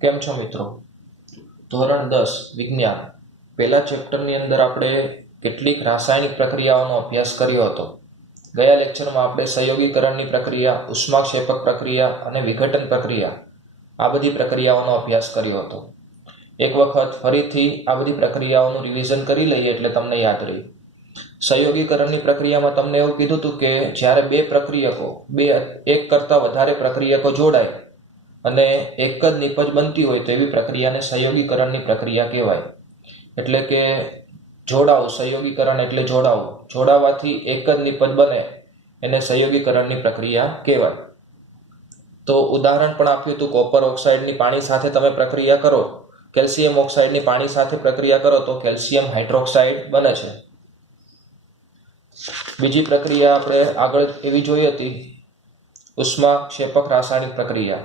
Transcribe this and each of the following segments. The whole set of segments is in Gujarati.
કેમ છો મિત્રો? ધોરણ 10 વિજ્ઞાન પહેલા ચેપ્ટરની અંદર આપણે કેટલીક રાસાયણિક પ્રક્રિયાઓનો અભ્યાસ કર્યો હતો. ગયા લેક્ચરમાં આપણે સંયોગીકરણની પ્રક્રિયા, ઉષ્માક્ષેપક પ્રક્રિયા અને વિઘટન પ્રક્રિયા આ બધી પ્રક્રિયાઓનો અભ્યાસ કર્યો હતો. એક વખત ફરીથી આ બધી પ્રક્રિયાઓનું રિવિઝન કરી લઈએ એટલે તમને યાદ રહે. સંયોગીકરણની પ્રક્રિયામાં તમને એવું કીધું હતું કે જ્યારે એક કરતાં વધારે પ્રક્રિયકો જોડાય અને એક જ નિપજ બનતી હોય તો એવી પ્રક્રિયાને સંયોગીકરણની પ્રક્રિયા કહેવાય. એટલે કે સંયોગીકરણ એટલે જોડાવાથી એક જ નિપજ બને એને સંયોગીકરણની પ્રક્રિયા કહેવાય. તો ઉદાહરણ પણ આપ્યું હતું, કોપર ઓક્સાઇડની પાણી સાથે તમે પ્રક્રિયા કરો, કેલ્શિયમ ઓક્સાઇડની પાણી સાથે પ્રક્રિયા કરો તો કેલ્શિયમ હાઇડ્રોક્સાઇડ બને છે. બીજી પ્રક્રિયા આપણે આગળ એવી જોઈ હતી, ઉષ્માક્ષેપક રાસાયણિક પ્રક્રિયા.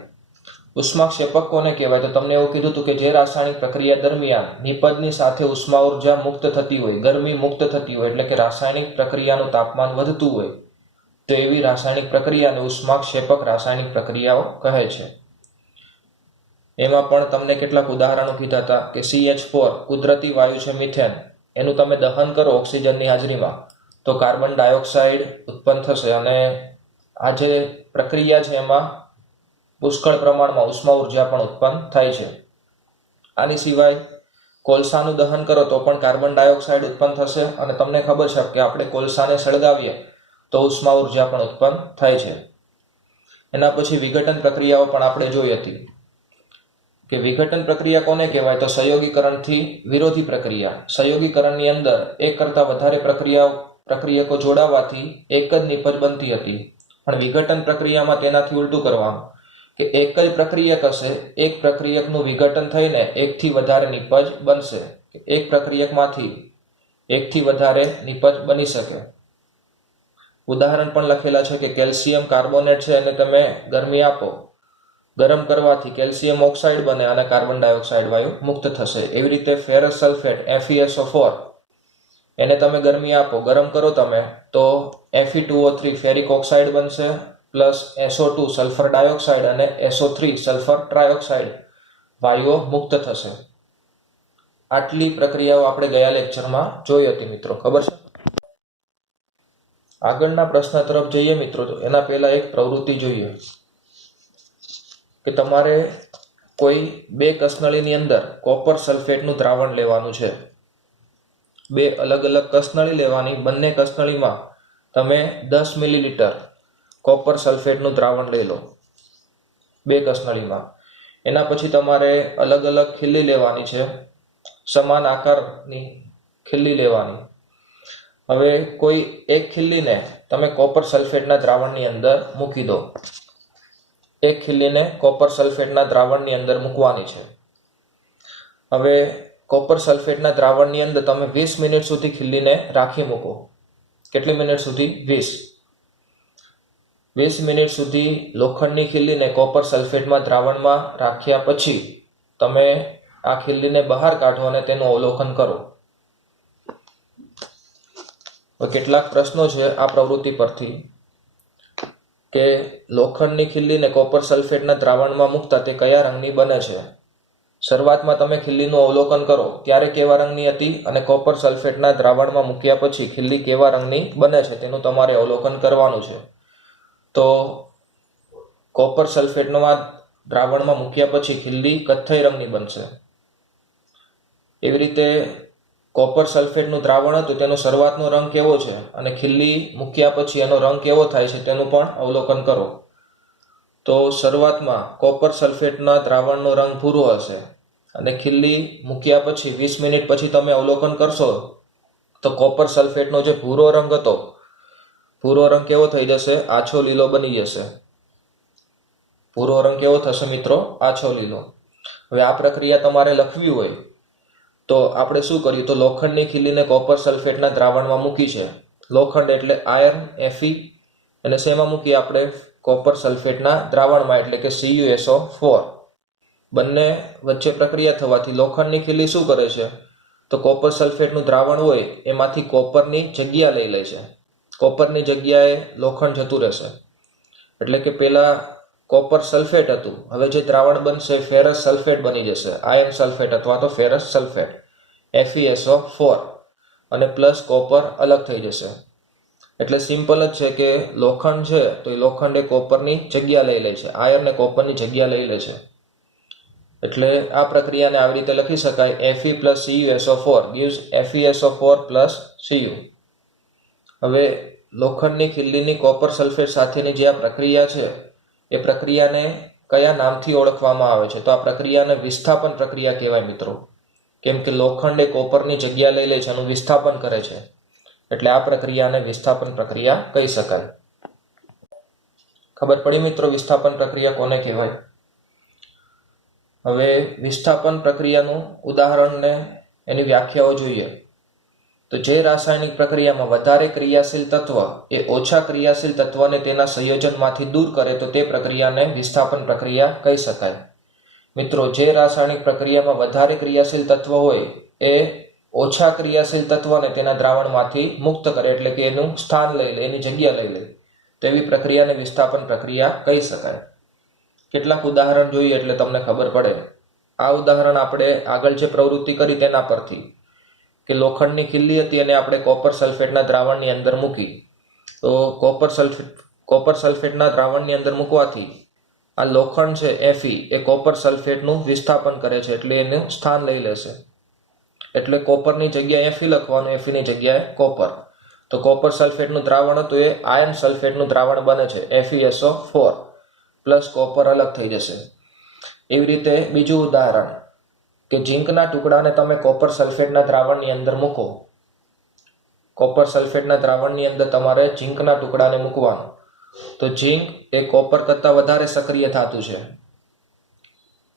ઉષ્માક્ષેપક કોને કહેવાય? તો તમને એવું કીધું હતું કે જે રાસાયણિક પ્રક્રિયા દરમિયાન નિપજની સાથે ઉષ્મા ઉર્જા મુક્ત થતી હોય, ગરમી મુક્ત થતી હોય, એટલે કે રાસાયણિક પ્રક્રિયાનું તાપમાન વધતું હોય તો એવી રાસાયણિક પ્રક્રિયાને ઉષ્માક્ષેપક રાસાયણિક પ્રક્રિયાઓ કહે છે. એમાં પણ તમને કેટલાક ઉદાહરણો કીધા હતા કે CH4 કુદરતી વાયુ છે મિથેન, એનું તમે દહન કરો ઓક્સિજનની હાજરીમાં તો કાર્બન ડાયોક્સાઇડ ઉત્પન્ન થશે અને આ જે પ્રક્રિયા છે એમાં પુષ્કળ પ્રમાણમાં ઉષ્મા ઉર્જા પણ ઉત્પન્ન થાય છે. આની સિવાય કોલસાનું દહન કરો તો પણ કાર્બન ડાયોક્સાઇડ ઉત્પન્ન થશે અને તમને ખબર છે કે આપણે કોલસાને સળગાવીએ તો ઉષ્મા ઉર્જા પણ ઉત્પન્ન થાય છે. એના પછી વિઘટન પ્રક્રિયાઓ પણ આપણે જોઈ હતી કે વિઘટન પ્રક્રિયા કોને કહેવાય? તો સંયોગીકરણથી વિરોધી પ્રક્રિયા. સંયોગીકરણની અંદર એક કરતાં વધારે પ્રક્રિયકો જોડાવાથી એક જ નિપજ બનતી હતી, પણ વિઘટન પ્રક્રિયામાં તેનાથી ઉલટું કરવાનું કે એક જ પ્રક્રિયક હશે, એક પ્રક્રિયકનું વિઘટન થઈને એકથી વધારે નિપજ બનશે. એક પ્રક્રિયકમાંથી એકથી વધારે નિપજ બની શકે. ઉદાહરણ પણ લખેલા છે કે કેલ્શિયમ કાર્બોનેટ છે અને તમે ગરમી આપો, ગરમ કરવાથી કેલ્શિયમ ઓક્સાઇડ બને અને કાર્બન ડાયોક્સાઇડ વાયુ મુક્ત થશે. એવી રીતે ફેરસ સલ્ફેટ FeSO4 એને તમે ગરમી આપો, ગરમ કરો તમે તો Fe2O3 ફેરિક ઓક્સાઇડ બનશે પ્લસ SO2 સલ્ફર ડાયોક્સાઇડ અને SO3 સલ્ફર ટ્રાયોક્સાઇડ વાયુઓ મુક્ત થશે. આટલી પ્રક્રિયાઓ આપણે ગયા લેક્ચરમાં જોઈ હતી મિત્રો, ખબર છે? આગળના પ્રશ્ન તરફ જઈએ મિત્રો તો એના પહેલા એક પ્રવૃત્તિ જોઈએ કે તમારે કોઈ બે કસનળીની અંદર કોપર સલ્ફેટનું દ્રાવણ લેવાનું છે. બે અલગ અલગ કસનળી લેવાની, બંને કસનળીમાં તમે 10 મિલીલીટર કોપર સલ્ફેટનું દ્રાવણ લઈ લો બે કસનળીમાં. એના પછી તમારે અલગ અલગ ખીલ્લી લેવાની છે, સમાન આકારની ખીલ્લી લેવાની. હવે કોઈ એક ખીલ્લીને તમે કોપર સલ્ફેટના દ્રાવણની અંદર મૂકી દો. એક ખીલ્લીને કોપર સલ્ફેટના દ્રાવણની અંદર મૂકવાની છે. હવે કોપર સલ્ફેટના દ્રાવણની અંદર તમે 20 મિનિટ સુધી ખીલ્લીને રાખી મૂકો. કેટલી મિનિટ સુધી? 20 મિનિટ સુધી લોખંડની ખીલ્લીને કોપર દ્રાવણમાં રાખ્યા પછી તમે આ ખીલ્લીને બહાર કાઢો અને તેનું અવલોકન કરો. કેટલાક પ્રશ્નો છે આ પ્રવૃત્તિ પરથી કે લોખંડની ખીલ્લીને કોપર સલ્ફેટના દ્રાવણમાં મૂકતા તે કયા રંગની બને છે? શરૂઆતમાં તમે ખીલ્લીનું અવલોકન કરો ત્યારે કેવા રંગની હતી અને કોપર સલ્ફેટના દ્રાવણમાં મૂક્યા પછી ખીલ્લી કેવા રંગની બને છે તેનું તમારે અવલોકન કરવાનું છે. તો કોપર સલ્ફેટના દ્રાવણમાં મૂક્યા પછી ખીલ્લી કથ્થઈ રંગની બનશે. એવી રીતે કોપર સલ્ફેટનું દ્રાવણ હતું તેનો શરૂઆતનો રંગ કેવો છે અને ખીલ્લી મૂક્યા પછી એનો રંગ કેવો થાય છે તેનું પણ અવલોકન કરો. તો શરૂઆતમાં કોપર સલ્ફેટના દ્રાવણનો રંગ ભૂરો હશે અને ખીલ્લી મૂક્યા પછી 20 મિનિટ પછી તમે અવલોકન કરશો તો કોપર સલ્ફેટનો જે ભૂરો રંગ હતો, ભૂરો રંગ કેવો થઈ જશે? આછો લીલો બની જશે. ભૂરો રંગ કેવો થશે મિત્રો? આછો લીલો. હવે આ પ્રક્રિયા તમારે લખવી હોય તો આપણે શું કર્યું? તો લોખંડની ખીલ્લીને કોપર સલ્ફેટના દ્રાવણમાં મૂકી છે. લોખંડ એટલે આયર્ન Fe, અને શેમાં મૂકી આપણે? કોપર સલ્ફેટના દ્રાવણમાં એટલે કે CuSO4. બંને વચ્ચે પ્રક્રિયા થવાથી લોખંડની ખીલ્લી શું કરે છે? તો કોપર સલ્ફેટનું દ્રાવણ હોય એમાંથી કોપરની જગ્યા લઈ લે છે. કોપરની જગ્યાએ લોખંડ જતું રહેશે. એટલે કે પહેલા કોપર સલ્ફેટ હતું, હવે જે દ્રાવણ બનશે ફેરસ સલ્ફેટ બની જશે, આયર્ન સલ્ફેટ અથવા તો ફેરસ સલ્ફેટ FeSO4 અને પ્લસ કોપર અલગ થઈ જશે. એટલે સિમ્પલ જ છે કે લોખંડ છે તો એ લોખંડ એ કોપરની જગ્યા લઈ લે છે, આયર્ન એ કોપરની જગ્યા લઈ લે છે. એટલે આ પ્રક્રિયાને આવી રીતે લખી શકાય Fe plus CuSO4 gives FeSO4 plus Cu. હવે લોખંડની ખીલ્લીની કોપર સલ્ફેટ સાથેની જે આ પ્રક્રિયા છે એ પ્રક્રિયાને કયા નામથી ઓળખવામાં આવે છે? તો આ પ્રક્રિયાને વિસ્થાપન પ્રક્રિયા કહેવાય મિત્રો. કેમ કે લોખંડ એ કોપરની જગ્યા લઈ લે છે, એનું વિસ્થાપન કરે છે, એટલે આ પ્રક્રિયાને વિસ્થાપન પ્રક્રિયા કહી શકાય. ખબર પડી મિત્રો વિસ્થાપન પ્રક્રિયા કોને કહેવાય? હવે વિસ્થાપન પ્રક્રિયાનું ઉદાહરણને એની વ્યાખ્યાઓ જોઈએ. તો જે રાસાયણિક પ્રક્રિયામાં વધારે ક્રિયાશીલ તત્વ એ ઓછા ક્રિયાશીલ તત્વને તેના સંયોજનમાંથી દૂર કરે તો તે પ્રક્રિયાને વિસ્થાપન પ્રક્રિયા કહી શકાય. મિત્રો, જે રાસાયણિક પ્રક્રિયામાં વધારે ક્રિયાશીલ તત્વ હોય એ ઓછા ક્રિયાશીલ તત્વને તેના દ્રાવણમાંથી મુક્ત કરે, એટલે કે એનું સ્થાન લઈ લે, એની જગ્યા લઈ લે, તેવી પ્રક્રિયાને વિસ્થાપન પ્રક્રિયા કહી શકાય. કેટલાક ઉદાહરણ જોઈએ એટલે તમને ખબર પડે. આ ઉદાહરણ આપણે આગળ જે પ્રવૃત્તિ કરી તેના પરથી, કે લોખંડની ખીલ્લી હતી અને આપણે કોપર સલ્ફેટના દ્રાવણની અંદર મૂકી. તો કોપર સલ્ફેટના દ્રાવણની અંદર મૂકવાથી આ લોખંડ છે Fe એ કોપર સલ્ફેટનું વિસ્થાપન કરે છે, એટલે એનું સ્થાન લઈ લેશે. એટલે કોપરની જગ્યાએ Fe લખવાનું, Feની જગ્યાએ કોપર. તો કોપર સલ્ફેટનું દ્રાવણ હતું એ આયર્ન સલ્ફેટનું દ્રાવણ બને છે FeSO4 પ્લસ કોપર અલગ થઈ જશે. એવી રીતે બીજું ઉદાહરણ કે ઝીંકના ટુકડાને તમે કોપર સલ્ફેટના દ્રાવણની અંદર મૂકો. કોપર સલ્ફેટના દ્રાવણની અંદર તમારે ઝીંકના ટુકડાને મૂકવાનું. તો ઝીંક એ કોપર કરતાં વધારે સક્રિય ધાતુ છે.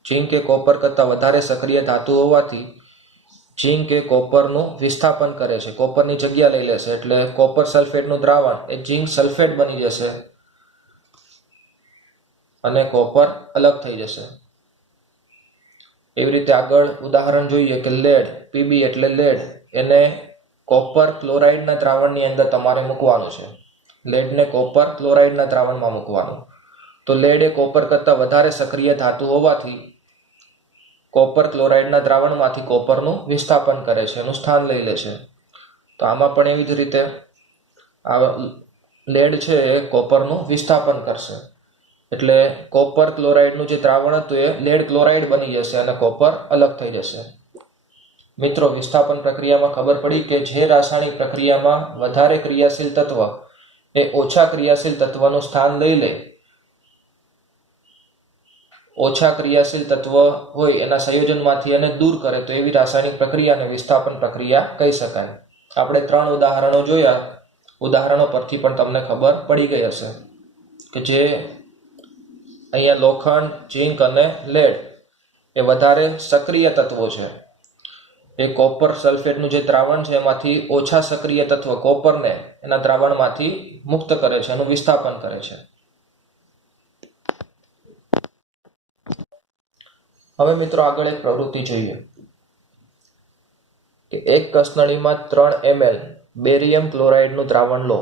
ઝીંક એ કોપર કરતાં વધારે સક્રિય ધાતુ હોવાથી ઝીંક એ કોપરનું વિસ્થાપન કરે છે, કોપરની જગ્યા લઈ લેશે. એટલે કોપર સલ્ફેટનું દ્રાવણ એ ઝીંક સલ્ફેટ બની જશે અને કોપર અલગ થઈ જશે. એવી રીતે આગળ ઉદાહરણ જોઈએ કે લેડ, Pb એટલે લેડ, એને કોપર ક્લોરાઇડના દ્રાવણની અંદર તમારે મૂકવાનું છે. લેડને કોપર ક્લોરાઇડના દ્રાવણમાં મૂકવાનું. તો લેડ એ કોપર કરતાં વધારે સક્રિય ધાતુ હોવાથી કોપર ક્લોરાઇડના દ્રાવણમાંથી કોપરનું વિસ્થાપન કરે છે, એનું સ્થાન લઈ લે છે. તો આમાં પણ એવી જ રીતે આ લેડ છે એ કોપરનું વિસ્થાપન કરશે. એટલે કોપર ક્લોરાઇડનું જે દ્રાવણ હતું એ લેડ ક્લોરાઇડ બની જશે અને કોપર અલગ થઈ જશે. મિત્રો, વિસ્થાપન પ્રક્રિયામાં ખબર પડી કે જે રાસાયણિક પ્રક્રિયામાં વધારે ક્રિયાશીલ તત્વ એ ઓછા ક્રિયાશીલ તત્વનું સ્થાન લઈ લે, ઓછા ક્રિયાશીલ તત્વ હોય એના સંયોજનમાંથી એને દૂર કરે, તો એવી રાસાયણિક પ્રક્રિયાને વિસ્થાપન પ્રક્રિયા કહી શકાય. આપણે 3 ઉદાહરણો જોયા. ઉદાહરણો પરથી પણ તમને ખબર પડી ગઈ હશે કે જે અહીંયા લોખંડ, ઝીંક અને લેડ એ વધારે સક્રિય તત્વો છે. એ કોપર સલ્ફેટનું જે દ્રાવણ છે એમાંથી ઓછા સક્રિય તત્વ કોપરને એના દ્રાવણમાંથી મુક્ત કરે છે, એનું વિસ્થાપન કરે છે. હવે મિત્રો આગળ એક પ્રવૃત્તિ જોઈએ કે એક કસનળીમાં 3 ml બેરિયમ ક્લોરાઇડનું દ્રાવણ લો.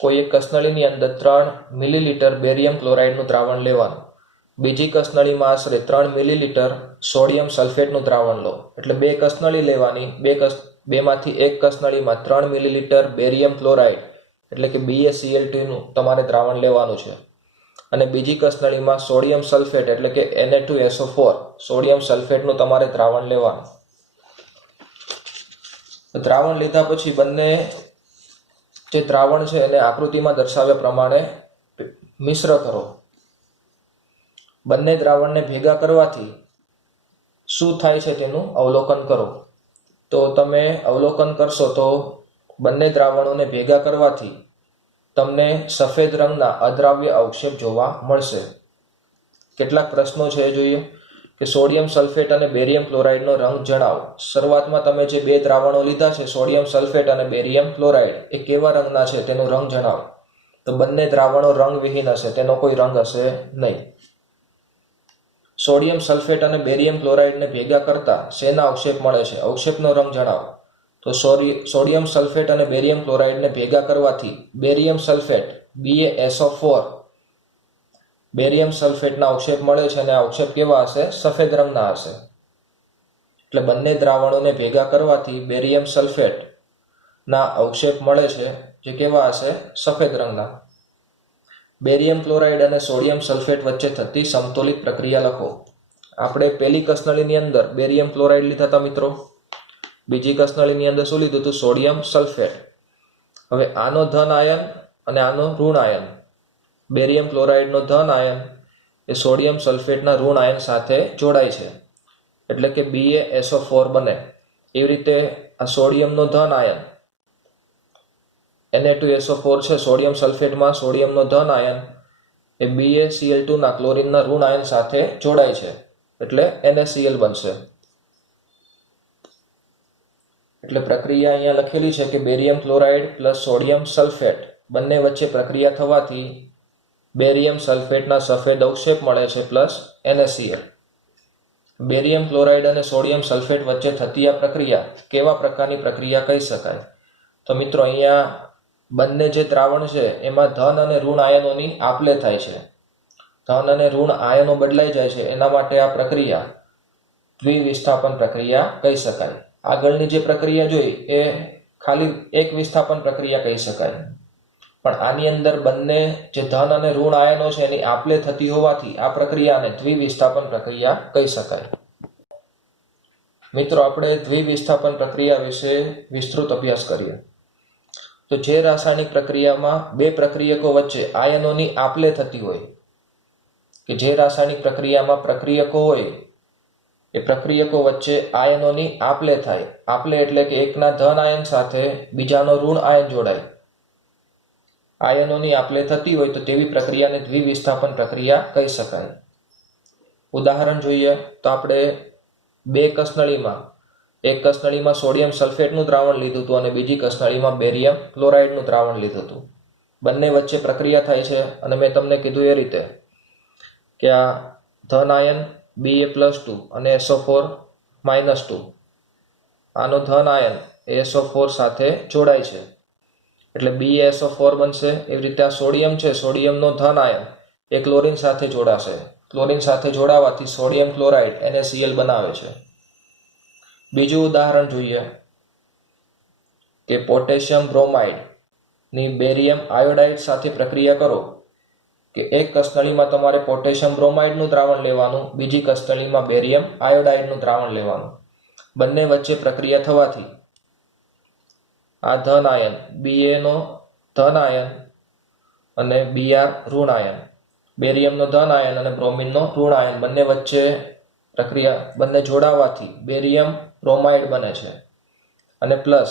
કોઈ એક કસનળીની અંદર 3 મિલીલીટર બેરિયમ ક્લોરાઇડનું દ્રાવણ લેવાનું. બીજી કસનળીમાં આશરે 3 મિલીલીટર સોડિયમ સલ્ફેટનું દ્રાવણ લો. એટલે 2 કસનળી લેવાની. બેમાંથી એક કસનળીમાં 3 મિલીલીટર બેરિયમ ક્લોરાઇડ એટલે કે BaCl2નું તમારે દ્રાવણ લેવાનું છે. અને બીજી કસનળીમાં સોડિયમ સલ્ફેટ એટલે કે Na2SO4 સોડિયમ સલ્ફેટનું તમારે દ્રાવણ લેવાનું. દ્રાવણ લીધા પછી બંને જે દ્રાવણ છે એને આકૃતિમાં દર્શાવ્યા પ્રમાણે મિશ્ર કરો. બંને દ્રાવણને ભેગા કરવાથી શું થાય છે તેનું અવલોકન કરો. તો તમે અવલોકન કરશો તો બંને દ્રાવણોને ભેગા કરવાથી તમને સફેદ રંગના અદ્રાવ્ય અવક્ષેપ જોવા મળશે. કેટલાક પ્રશ્નો છે એ જોઈએ કે સોડિયમ સલ્ફેટ અને બેરિયમ ક્લોરાઇડનો રંગ જણાવો. શરૂઆતમાં તમે જે 2 દ્રાવણો લીધા છે સોડિયમ સલ્ફેટ અને બેરિયમ ક્લોરાઇડ એ કેવા રંગના છે તેનો રંગ જણાવો. તો બંને દ્રાવણો રંગવિહીન હશે, તેનો કોઈ રંગ હશે નહીં. સોડિયમ સલ્ફેટ અને બેરિયમ ક્લોરાઇડને ભેગા કરતા શેના અવક્ષેપ મળે છે? અવક્ષેપનો રંગ જણાવો. તો સોડિયમ સલ્ફેટ અને બેરિયમ ક્લોરાઇડને ભેગા કરવાથી બેરિયમ સલ્ફેટ BaSO4 બેરિયમ સલ્ફેટના અવક્ષેપ મળે છે અને આ અવક્ષેપ કેવા હશે? સફેદ રંગના હશે. એટલે બંને દ્રાવણોને ભેગા કરવાથી બેરિયમ સલ્ફેટના અવક્ષેપ મળે છે, જે કેવા હશે? સફેદ રંગના. બેરિયમ ક્લોરાઇડ અને સોડિયમ સલ્ફેટ વચ્ચે થતી સમતોલિત પ્રક્રિયા લખો. આપણે પહેલી કસનળીની અંદર બેરિયમ ક્લોરાઇડ લીધા હતા મિત્રો. બીજી કસનળીની અંદર શું લીધું હતું? Sodium sulphate. હવે આનો ધન આયન અને આનો ઋણ આયન, બેરિયમ ક્લોરાઇડનો ધન આયન એ સોડિયમ સલ્ફેટના ઋણ આયન સાથે જોડાય છે, એટલે કે BaSO4 બને. એવી રીતે આ સોડિયમનો ધન આયન Na2SO4 છે, સોડિયમ સલ્ફેટમાં સોડિયમનો ધન આયન એ BaCl2 ના ક્લોરીનના ઋણ આયન સાથે જોડાય છે, એટલે NaCl બનશે. એટલે પ્રક્રિયા અહીંયા લખેલી છે કે barium chloride plus sodium sulphate બંને વચ્ચે પ્રક્રિયા થવાથી બેરિયમ સલ્ફેટના સફેદ અવક્ષેપ મળે છે પ્લસ NaCl. બેરિયમ ક્લોરાઇડ અને સોડિયમ સલ્ફેટ વચ્ચે થતી આ પ્રક્રિયા કેવા પ્રકારની પ્રક્રિયા કહી શકાય? તો મિત્રો અહીંયા બંને જે દ્રાવણ છે એમાં ધન અને ઋણ આયનોની આપલે થાય છે. ધન અને ઋણ આયનો બદલાઈ જાય છે, એના માટે આ પ્રક્રિયા દ્વિવિસ્થાપન પ્રક્રિયા કહી શકાય. આગળની જે પ્રક્રિયા જોઈ એ ખાલી એક વિસ્થાપન પ્રક્રિયા કહી શકાય, પણ આની અંદર બંને જે ધન અને ઋણ આયનો છે એની આપલે થતી હોવાથી આ પ્રક્રિયાને દ્વિવિસ્થાપન પ્રક્રિયા કહી શકાય. મિત્રો, આપણે દ્વિવિસ્થાપન પ્રક્રિયા વિશે વિસ્તૃત અભ્યાસ કરીએ. તો જે રાસાયણિક પ્રક્રિયામાં બે પ્રક્રિયકો વચ્ચે આયનોની આપલે થતી હોય, કે જે રાસાયણિક પ્રક્રિયામાં પ્રક્રિયકો હોય એ પ્રક્રિયકો વચ્ચે આયનોની આપલે થાય. આપલે એટલે કે એકના ધન આયન સાથે બીજાનો ઋણ આયન જોડાય. આયનોની આપલે થતી હોય તો તેવી પ્રક્રિયાને દ્વિવિસ્થાપન પ્રક્રિયા કહી શકાય. ઉદાહરણ જોઈએ તો આપણે બે કસનળીમાં, એક કસનળીમાં સોડિયમ સલ્ફેટનું દ્રાવણ લીધું હતું અને બીજી કસનળીમાં બેરિયમ ક્લોરાઇડનું દ્રાવણ લીધું હતું. બંને વચ્ચે પ્રક્રિયા થાય છે અને મેં તમને કીધું એ રીતે કે આ ધન આયન Ba+2 અને SO4-2, આનો ધન આયન SO4 સાથે જોડાય છે એટલે BaSO4 બનશે. એવી રીતે આ સોડિયમ છે, સોડિયમનો ધન આયન એ ક્લોરીન સાથે જોડાશે. ક્લોરીન સાથે જોડાવાથી સોડિયમ ક્લોરાઇડ NaCl બનાવે છે. બીજું ઉદાહરણ જોઈએ કે પોટેશિયમ બ્રોમાઇડની બેરિયમ આયોડાઇડ સાથે પ્રક્રિયા કરો. કે એક કસનળીમાં તમારે પોટેશિયમ બ્રોમાઇડનું દ્રાવણ લેવાનું, બીજી કસનળીમાં બેરિયમ આયોડાઇડનું દ્રાવણ લેવાનું. બંને વચ્ચે પ્રક્રિયા થવાથી આ ધન આયન Ba નો ધન આયન અને Br ઋણ આયન, બેરિયમનો ધન આયન અને બ્રોમિનનો ઋણ આયન બંને વચ્ચે પ્રક્રિયા બંને જોડાવાથી બેરિયમ બ્રોમાઇડ બને છે. અને પ્લસ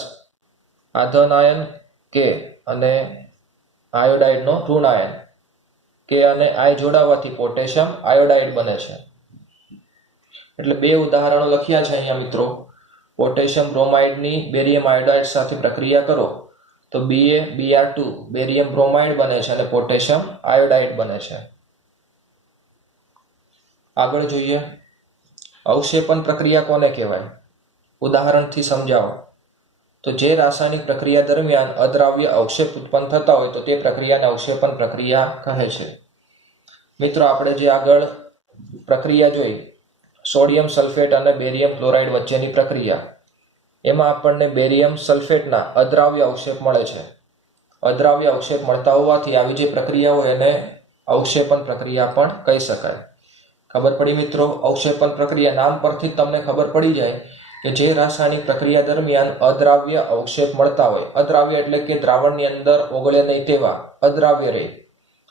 આ ધન આયન K અને આયોડાઇડનો ઋણ આયન K અને I જોડાવાથી પોટેશિયમ આયોડાઇડ બને છે. એટલે બે ઉદાહરણો લખ્યા છે અહીંયા મિત્રો. પોટેશિયમ બ્રોમાઇડની બેરિયમ આયોડાઇડ સાથે પ્રક્રિયા કરો તો BaBr2 બેરિયમ બ્રોમાઇડ બને છે અને પોટેશિયમ આયોડાઇડ બને છે. આગળ જોઈએ, અવક્ષેપન પ્રક્રિયા કોને કહેવાય? ઉદાહરણથી સમજાવો. તો જે રાસાયણિક પ્રક્રિયા દરમિયાન અદ્રાવ્ય અવક્ષેપ ઉત્પન્ન થતા હોય તો તે પ્રક્રિયાને અવક્ષેપન પ્રક્રિયા કહે છે. મિત્રો, આપણે જે આગળ પ્રક્રિયા જોઈ સોડિયમ સલ્ફેટ અને બેરિયમ ક્લોરાઇડ વચ્ચેની પ્રક્રિયા, એમાં આપણને બેરિયમ સલ્ફેટના અદ્રાવ્ય અવક્ષેપ મળે છે. અદ્રાવ્ય અવક્ષેપ મળતા હોવાથી આવી જે પ્રક્રિયા હોય એને અવક્ષેપન પ્રક્રિયા પણ કહી શકાય. ખબર પડી મિત્રો? અવક્ષેપન પ્રક્રિયા નામ પરથી જ તમને ખબર પડી જાય કે જે રાસાયણિક પ્રક્રિયા દરમિયાન અદ્રાવ્ય અવક્ષેપ મળતા હોય, અદ્રાવ્ય એટલે કે દ્રાવણની અંદર ઓગળે નહીં તેવા અદ્રાવ્ય રહે,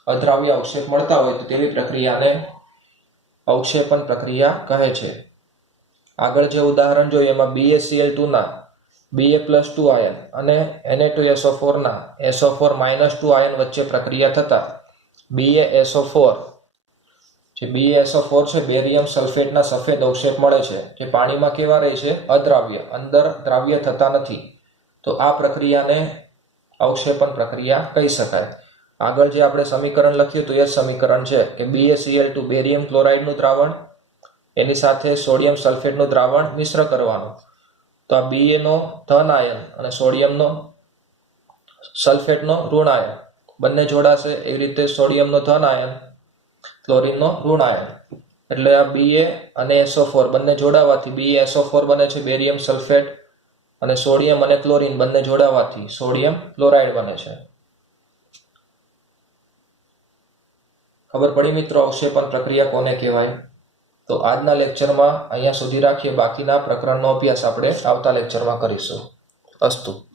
અદ્રાવ્ય અવક્ષેપ મળતા હોય તો તેવી પ્રક્રિયાને અવક્ષેપન પ્રક્રિયા કહે છે. આગળ જે ઉદાહરણ જોઈએ એમાં BaCl2 ના Ba+2 આયન અને Na2SO4 ના SO4-2 આયન વચ્ચે પ્રક્રિયા થતા BaSO4, જે BaSO4 છે બેરિયમ સલ્ફેટના સફેદ અવક્ષેપ મળે છે, જે પાણીમાં કેવા રહે છે? અદ્રાવ્ય, અંદર દ્રાવ્ય થતા નથી. તો આ પ્રક્રિયાને અવક્ષેપન પ્રક્રિયા કહી શકાય. આગળ જે આપણે સમીકરણ લખ્યું તો એ જ સમીકરણ છે કે BaCl2 બેરિયમ ક્લોરાઇડનું દ્રાવણ, એની સાથે સોડિયમ સલ્ફેટનું દ્રાવણ મિશ્ર કરવાનું. તો આ Ba નો ધન આયન અને સોડિયમનો સલ્ફેટનો ઋણ આયન બંને જોડાશે. એવી રીતે સોડિયમનો ધન આયન ક્લોરીનનો ઋણ આયન. એટલે આ Ba અને SO4 બંને જોડાવાથી BaSO4 બને છે, બેરિયમ સલ્ફેટ, અને સોડિયમ અને ક્લોરીન બંને જોડાવાથી સોડિયમ ક્લોરાઇડ બને છે. ખબર પડી મિત્રો અવક્ષેપણ પ્રક્રિયા કોને કહેવાય? તો આજના લેક્ચરમાં અહીંયા સુધી રાખીએ. બાકીના પ્રકરણનો અભ્યાસ આપણે આવતા લેક્ચરમાં કરીશું. અસ્તુ.